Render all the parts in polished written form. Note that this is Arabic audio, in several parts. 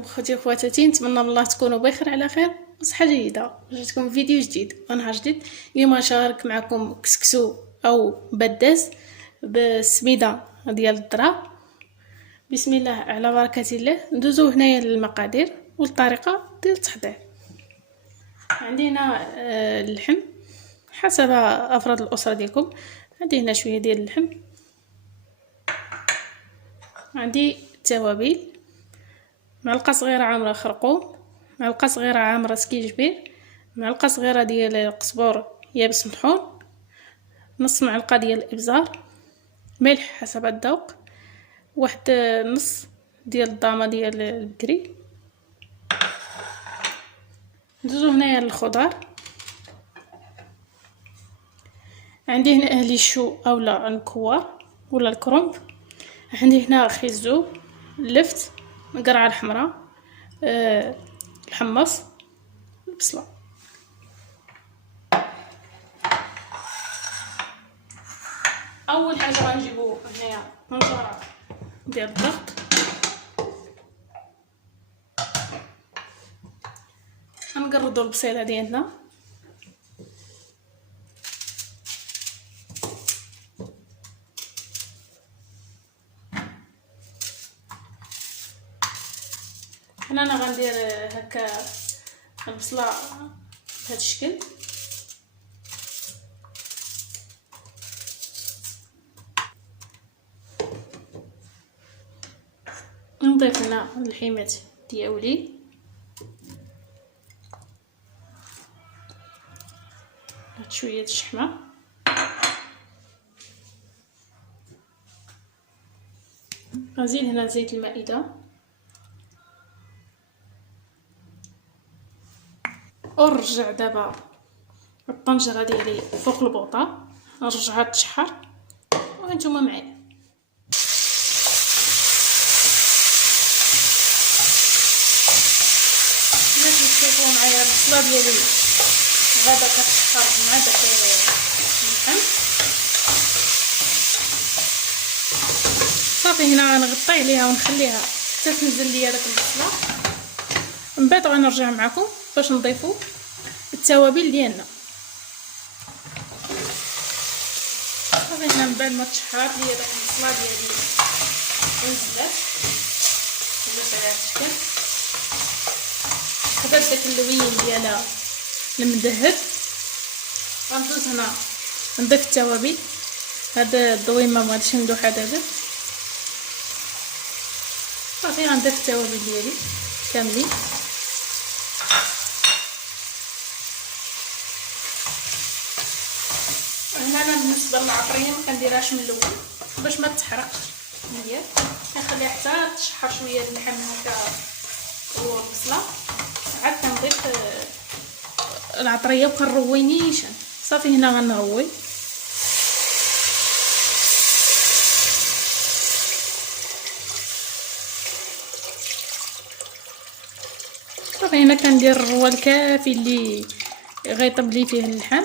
معكم خوتي وخواتاتي، نتمنى من الله تكونوا بخير على خير وصحه جيده. جاتكم فيديو جديد ونهار جديد. اليوم غنشارك معكم كسكسو او بداز بالسميده ديال الذره. بسم الله على بركه الله. ندوزو هنايا للمقادير والطريقه ديال التحضير. عندي هنا اللحم حسب افراد الاسره ديالكم. عندي هنا شويه ديال اللحم، عندي التوابل، معلقه صغيره عامره خرقوم، معلقه صغيره عامره سكينجبير، معلقه صغيره ديال القزبور يابس مطحون، نص معلقه ديال الابزار، ملح حسب الذوق، واحد نص ديال الضامه ديال البكري. ندوزو هنايا للخضار. عندي هنا اهلي الشو اولا الكوار ولا الكرنب. عندي هنا خيزو، اللفت، القرعه الحمراء، الحمص، البصله. اول حاجه غنجيبو هنايا طنجره ديال الضغط، غنقرضوا البصيله ديالنا، هنا انا غندير هكا البصله بهذا الشكل. نضيف هنا الحيمات ديالي، هاد شويه الشحمه، غنزيد هنا زيت المائده، ونرجع دابا الطنجره ديالي فوق البوطه، نرجعها تشحر وانتم معايا. شوفوا معايا البصله ديالي غادا كتشحر مع داك اللحم. صافي هنا غنغطي عليها ونخليها حتى تنزل ليا داك البصله. من بعد غنرجع معكم باش نضيفوا التوابل ديالنا. صافي هنا من بعد ما تشحر ليا داك البصله ديالي ونزلات ولات على هاد الشكل، خدات داك اللوين ديالها المدهب. غندوز هنا نضيف التوابل. هاد الضويمه مغاديش ندوحها دابا. صافي غنضيف التوابل ديالي كاملين. هنا انا بالنسبه للعطريه ما كنديرهاش من الاول باش ما تحرقش مزيان، كنخليها حتى تشحر شويه اللحم هكا والبصله، عاد كنضيف العطريه وكنروي نيشان. صافي هنا غنروي. صافي هنا كندير الروا الكافي اللي غيطيب لي فيه اللحم.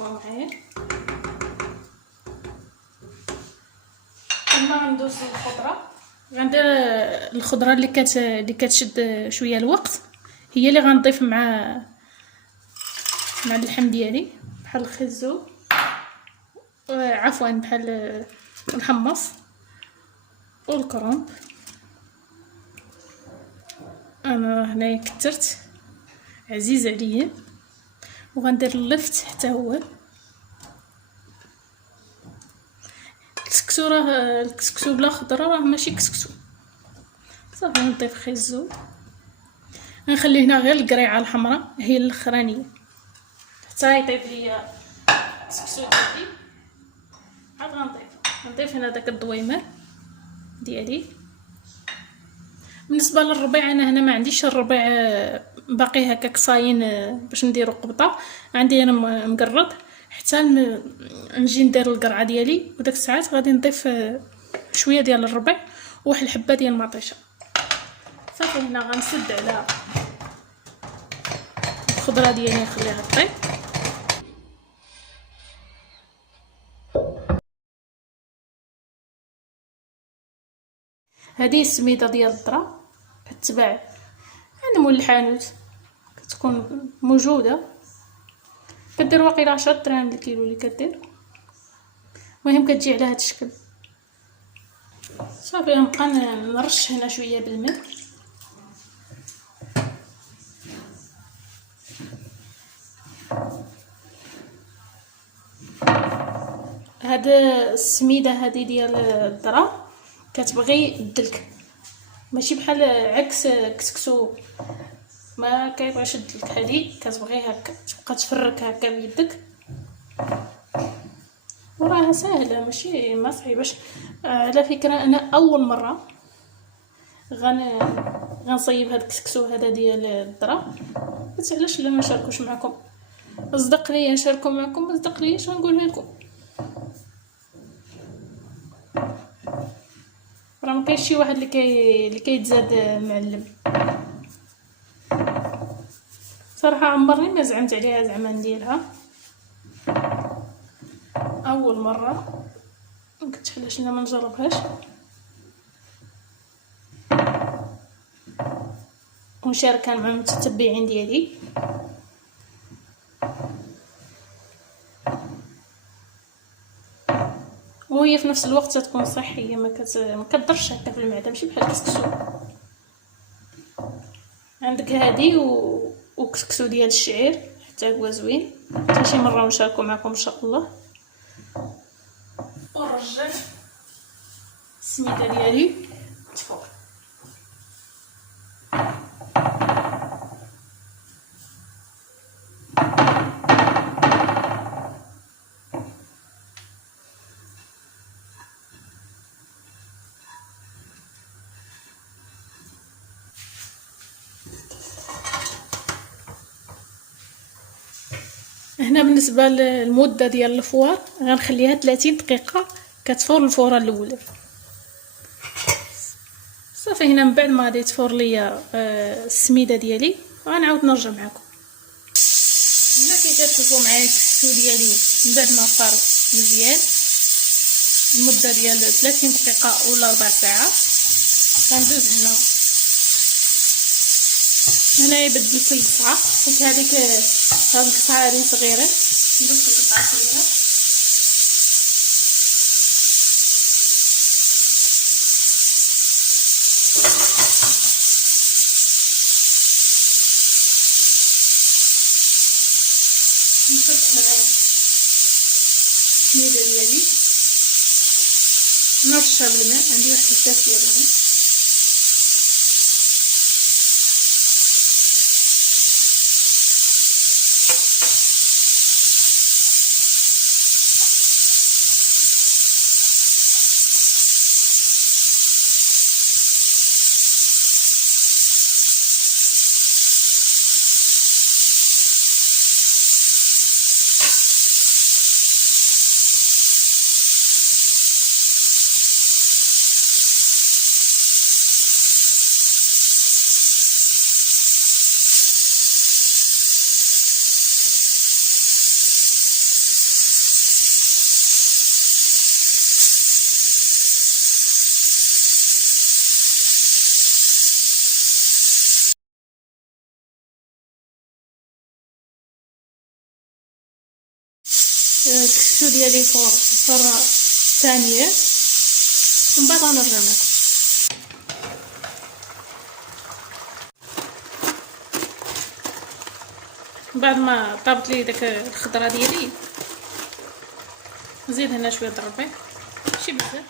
معايا ثم غندوز الخضره. غندير الخضره اللي كتشد شويه الوقت، هي اللي غنضيف مع اللحم ديالي، بحال الخيزو، عفوا بحال الحمص والكرنب. انا هنايا كثرت عزيز عليا، وغندير اللفت حتى هو. الكسكسو راه الكسكسو بلا خضره راه ماشي كسكسو. صافي نضيف خيزو، غنخلي هنا غير القريعه الحمراء هي الاخرانيه حتى يطيب ليا الكسكسو ديالي. عاد غنضيف هنا داك الضويمر ديالي. بالنسبه للربيع انا هنا ما عنديش الربيع باقي هكاك صاين باش نديرو قبطه، عندي انا مقرط حتى نجي ندير القرعه ديالي. وداك الساعات غادي نضيف شويه ديال الربيع وواحد الحبه ديال المطيشه. صافي هنا غنسد على الخضره ديالي نخليها طيب. هذه السميده ديال الذره كتباع عند مول الحانوت، كتكون موجوده، كدير واقيلا 10 دراهم الكيلو اللي كدير. المهم كتجي على هذا الشكل. صافي غنبقى نرش هنا شويه بالماء. هاد السميده هذه ديال الذره كتبغي الدلك، ماشي بحال عكس كسكسو ما كيبغيش الدلك. هذه كتبغي هكا تبقى تفرك هكا بيدك، وراها ساهله ماشي ما صعيباش. على فكره انا اول مره غنصيب هاد الكسكسو هذا ديال الذره، قلت علاش لا ما نشاركوش معكم. اصدق لي نشاركو معكم، ما اصدق ليش غنقولها لكم. راه ما كاينش شي واحد اللي كيتزاد معلم. صراحه عمرني ما زعمت عليها زعما نديرها، اول مره قلت علاش لا ما نجربهاش ونشاركها مع المتتبعين ديالي. وهي في نفس الوقت تكون صحيه، ما كتضرش هكا في المعده، ماشي بحال الكسكسو. عندك هذه وكسكسو ديال الشعير حتى هو زوين، حتى شي مره نشاركو معكم ان شاء الله. ونرجع السميده ديالي تفور. هنا بالنسبه للمده ديال الفوار غنخليها 30 دقيقه كتفور الفوره الاولى. صافي هنا من بعد ما غادي تفور ليا السميده ديالي غنعاود نرجع معكم. هنا كي كتشوفوا معايا الكسكسو ديالي من بعد ما فار مزيان المده ديال 30 دقيقه ولا ربع ساعه، غندوز هنا يبدل في القطعه. حيت هذيك هاد القطعه هذه صغيره، ندوز في القطعه صغيره. نحط هنا السميده ديالي نرشها بالماء، عندي واحد الكاس ديال الماء. الكسكسو ديالي فور الفرة الثانية، ومن بعد غنرجع لكم. بعد ما طابت لي داك الخضره ديالي نزيد هنا شويه د الربيع ماشي بزاف،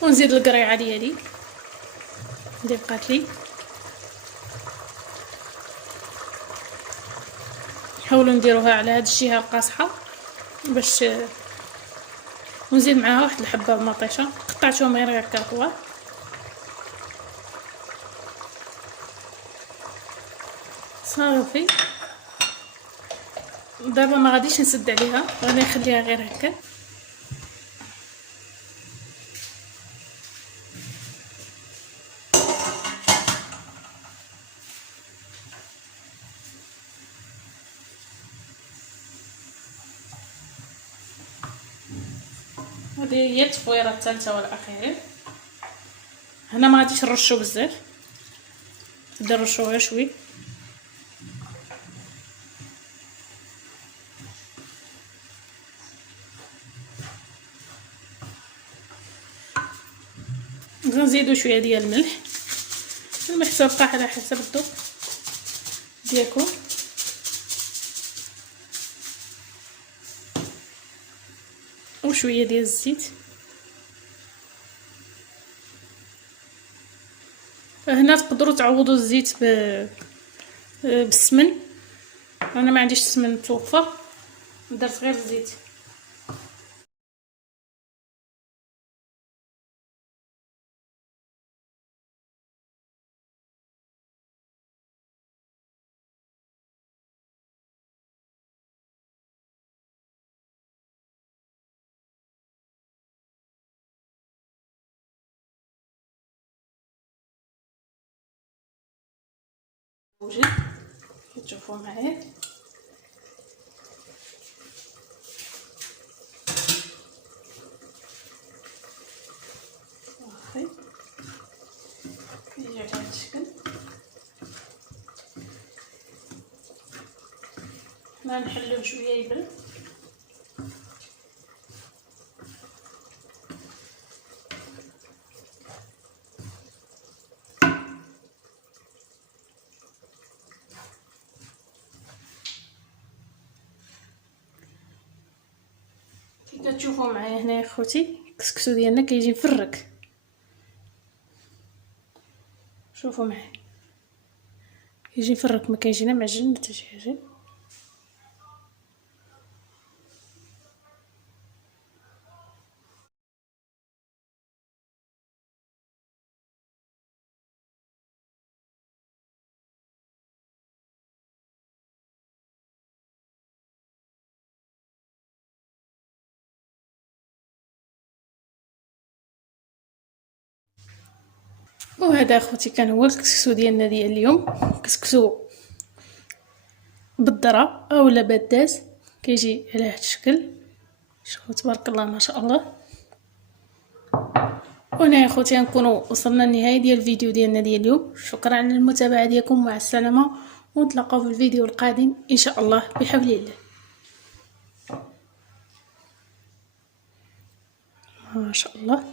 ونزيد القريعه ديالي اللي بقات لي. نحاولوا نديروها على هاد الجهه القاصحه باش، ونزيد معاها واحد الحبه مطيشه قطعتهم غير هكا هو. صافي دابا ما غاديش نسد عليها، غادي نخليها غير هكا. هذه هي التفويره الثالثه والاخيره. هنا ما غاديش نرشو بزاف، نبدا نرشو غير شوي. غنزيدو شويه ديال الملح، الملح تبقى على حسب الذوق ديالكم. وشويه ديال الزيت. هنا تقدروا تعوضوا الزيت بالسمن، انا ما عنديش السمن متوفر، درت غير الزيت. وجد تشوفوا معايا. صافي كيجي على هذا الشكل. حنا نحلوه شويه يبرد. كتشوفوا معايا هنا يا خوتي الكسكسو ديالنا كيجي مفرك، شوفوا معايا كيجي مفرك، ما كيجي لا معجن حتى شي حاجه. وهذا اخوتي كان هو الكسكسو ديالنا ديال اليوم، كسكسو بالذره اولا بداز، كيجي على هذا الشكل. شوفوا تبارك الله ما شاء الله. وهنا يا خوتي نكونوا وصلنا للنهايه ديال الفيديو ديالنا ديال اليوم. شكرا على المتابعه ديالكم، مع السلامه، ونتلاقاو في الفيديو القادم ان شاء الله بحول الله. ما شاء الله.